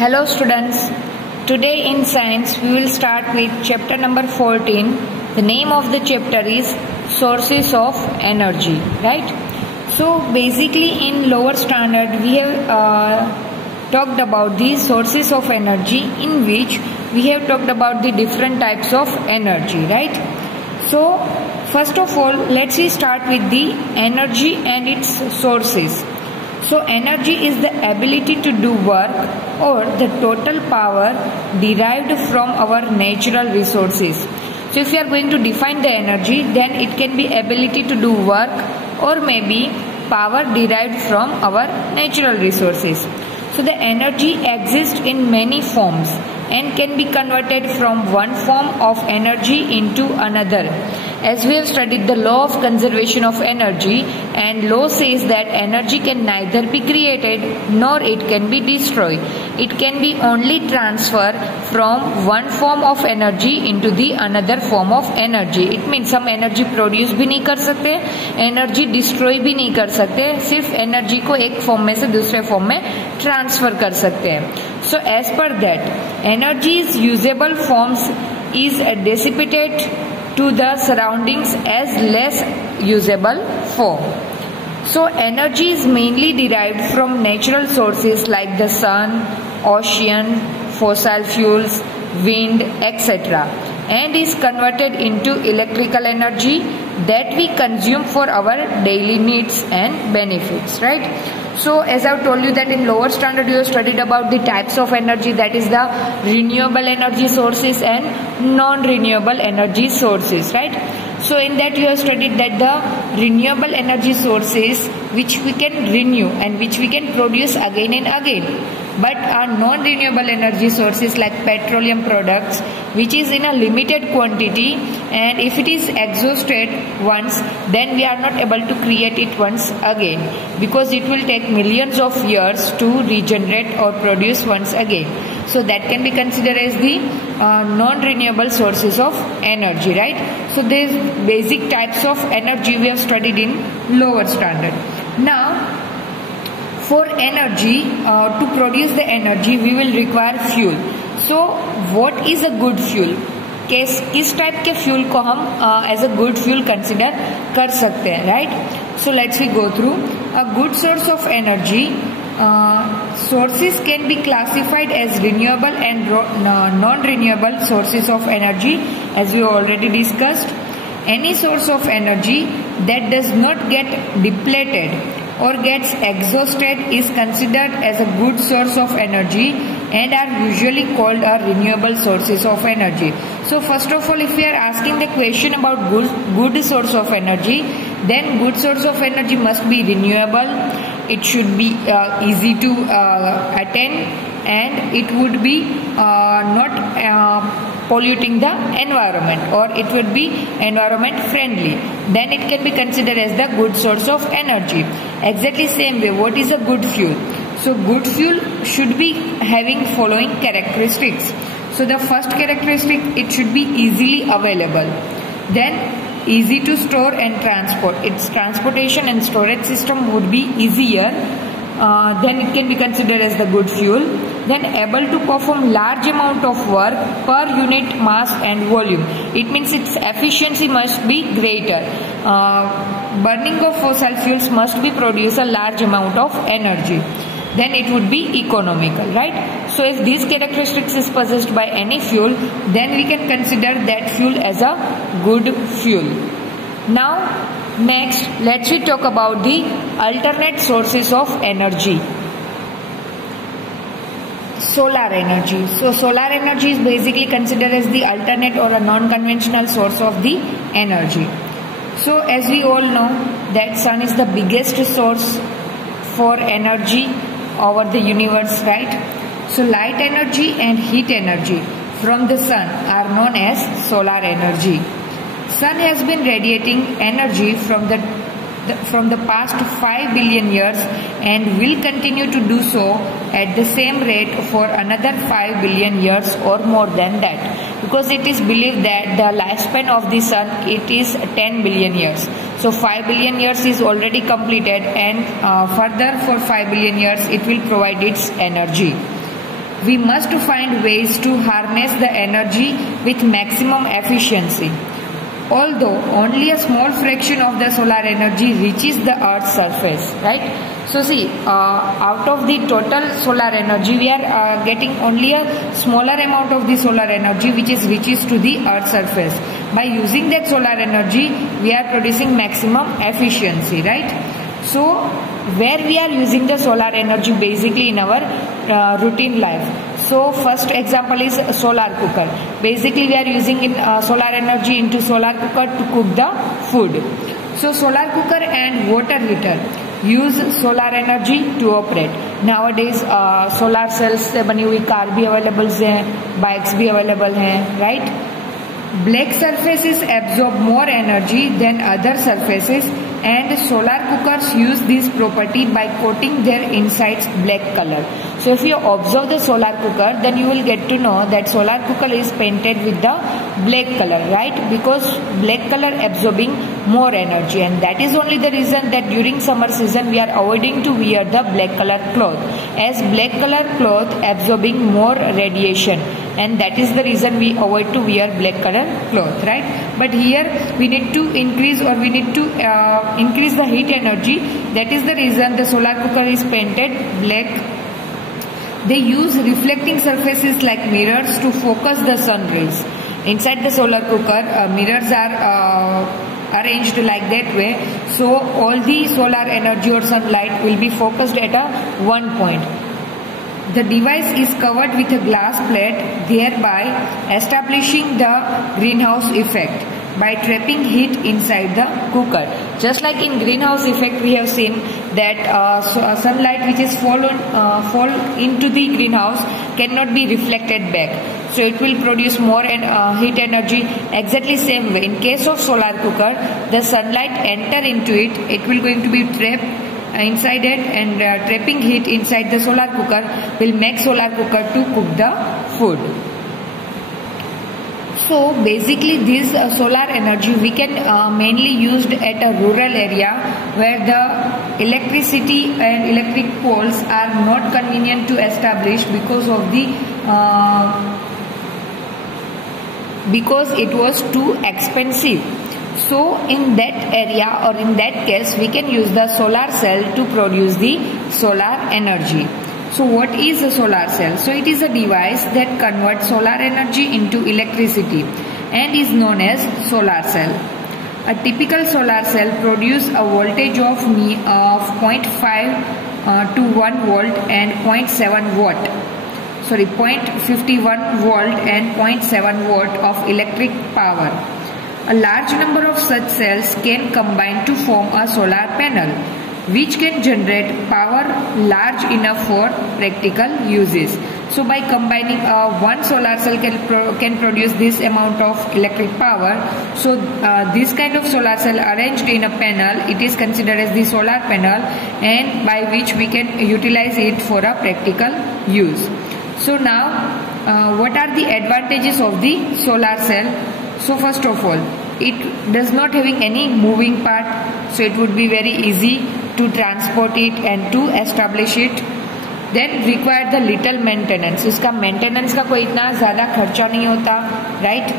Hello students, today in science we will start with chapter number 14. The name of the chapter is sources of energy, right? So basically in lower standard we have talked about the sources of energy, in which we have talked about the different types of energy, right? So first of all, let's start with the energy and its sources. So energy is the ability to do work or the total power derived from our natural resources. So if you are going to define the energy, then it can be ability to do work or maybe power derived from our natural resources. So the energy exists in many forms and can be converted from one form of energy into another. As we have studied the law of conservation of energy, and law says that energy can neither be created nor it can be destroyed. It can be only transferred from one form of energy into the another form of energy. It means हम energy produce भी नहीं कर सकते, energy destroy भी नहीं कर सकते, सिर्फ energy को एक form में से दूसरे form में transfer कर सकते हैं. So as per that, energy's usable forms is dissipated to the surroundings as less usable form. So energy is mainly derived from natural sources like the sun, ocean, fossil fuels, wind, etc. and is converted into electrical energy that we consume for our daily needs and benefits, right? So as I've told you that in lower standard you have studied about the types of energy, that is the renewable energy sources and non-renewable energy sources, right? So in that you have studied that the renewable energy sources which we can renew and which we can produce again and again. But our non-renewable energy sources like petroleum products, which is in a limited quantity, and if it is exhausted once, then we are not able to create it once again, because it will take millions of years to regenerate or produce once again. So that can be considered as the non-renewable sources of energy, right? So these basic types of energy we have studied in lower standard. Now for energy, to produce the energy we will require fuel. So what is a good fuel? किस type के fuel को हम as a good fuel consider कर सकते हैं, right? So let's we go through a good source of energy. Sources can be classified as renewable and non-renewable sources of energy, as we already discussed. Any source of energy that does not get depleted or gets exhausted is considered as a good source of energy and are usually called renewable sources of energy. So first of all, if we are asking the question about good source of energy, then good source of energy must be renewable, it should be easy to attain, and it would be not polluting the environment, or it would be environment friendly. Then it can be considered as the good source of energy. Exactly same way, what is a good fuel? So good fuel should be having following characteristics. So the first characteristic, it should be easily available. Then easy to store and transport. Its transportation and storage system would be easier. Then it can be considered as the good fuel. Then able to perform large amount of work per unit mass and volume. It means its efficiency must be greater. Burning of fossil fuels must be produce a large amount of energy. Then it would be economical, right? So if these characteristics is possessed by any fuel, then we can consider that fuel as a good fuel. Now next, let's talk about the alternate sources of energy. Solar energy. So solar energy is basically considered as the alternate or a non-conventional source of the energy. So as we all know that sun is the biggest source for energy over the universe, right? So light energy and heat energy from the sun are known as solar energy. Sun has been radiating energy from the past 5 billion years and will continue to do so at the same rate for another 5 billion years or more than that, because it is believed that the lifespan of the sun, it is 10 billion years. So 5 billion years is already completed, and further for 5 billion years it will provide its energy. we must find ways to harness the energy with maximum efficiency. Although only a small fraction of the solar energy reaches the Earth's surface, right? So see, out of the total solar energy, we are getting only a smaller amount of the solar energy which is reaches to the Earth's surface. By using that solar energy, we are producing maximum efficiency, right? So where we are using the solar energy basically in our routine life. So first example is solar cooker. Basically we are using solar energy into solar cooker to cook the food. So solar cooker and water heater use solar energy to operate. Nowadays solar cells से बनी हुई car भी available हैं, bikes भी available हैं, right? Black surfaces absorb more energy than other surfaces, and solar cookers use this property by coating their insides black color. So if you observe the solar cooker, then you will get to know that solar cooker is painted with the black color, right? Because black color absorbing more energy, and that is only the reason that during summer season we are avoiding to wear the black color cloth, as black color cloth absorbing more radiation, and that is the reason we avoid to wear black color cloth, right? But here we need to increase increase the heat energy. That is the reason the solar cooker is painted black. They use reflecting surfaces like mirrors to focus the sun rays. Inside the solar cooker, mirrors are arranged like that way, so all the solar energy or sunlight will be focused at one point. The device is covered with a glass plate, thereby establishing the greenhouse effect by trapping heat inside the cooker. Just like in greenhouse effect, we have seen that sunlight which is fall into the greenhouse cannot be reflected back, so it will produce more heat energy. Exactly same way, in case of solar cooker, the sunlight enter into it, it will going to be trapped inside it, and trapping heat inside the solar cooker will make solar cooker to cook the food. So basically this solar energy we can mainly used at a rural area where the electricity and electric poles are not convenient to establish because of the because it was too expensive. So in that area or in that case we can use the solar cell to produce the solar energy. So what is a solar cell? So it is a device that converts solar energy into electricity and is known as solar cell. A typical solar cell produces a voltage of 0.5 to 1 volt and 0.7 watt. 0.51 volt and 0.7 watt of electric power. A large number of such cells can combine to form a solar panel, which can generate power large enough for practical uses. So by combining one solar cell can produce this amount of electric power. So this kind of solar cell arranged in a panel, it is considered as the solar panel, and by which we can utilize it for a practical use. So now what are the advantages of the solar cell? So first of all, it does not having any moving part, so it would be very easy to transport it and to establish it. Then require the little maintenance. इसका maintenance का कोई इतना ज़्यादा खर्चा नहीं होता, right?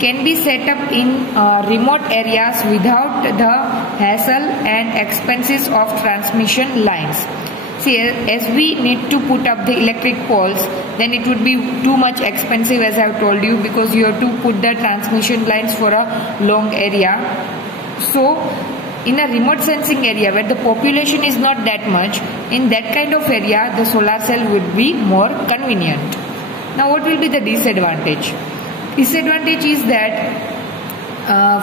Can be set up in remote areas without the hassle and expenses of transmission lines. See, as we need to put up the electric poles, then it would be too much expensive, as I have told you, because you have to put the transmission lines for a long area. So in a remote sensing area where the population is not that much, in that kind of area the solar cell would be more convenient. Now what will be the disadvantage? Disadvantage is that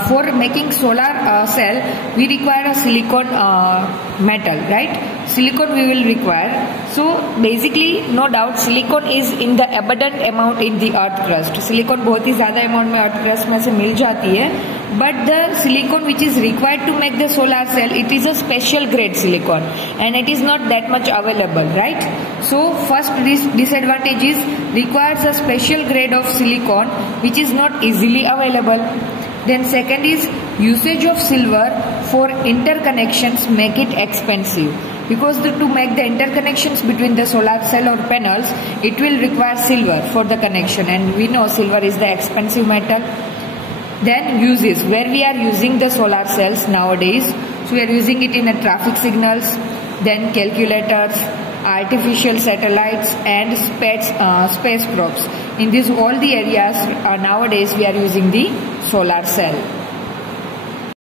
for making solar cell we require a silicon metal, right? Silicon we will require. So basically no doubt silicon is in the abundant amount in the earth crust. Silicon बहुत ही ज़्यादा amount में earth crust में से मिल जाती है. But the silicon which is required to make the solar cell, it is a special grade silicon and it is not that much available, right? So first disadvantage is requires a special grade of silicon which is not easily available. Then second is usage of silver for interconnections make it expensive. because to make the interconnections between the solar cell or panels, it will require silver for the connection, and we know silver is the expensive metal. Then uses, where we are using the solar cells nowadays. So we are using it in the traffic signals, then calculators, artificial satellites and spacecrafts. In these all the areas nowadays we are using the solar cell.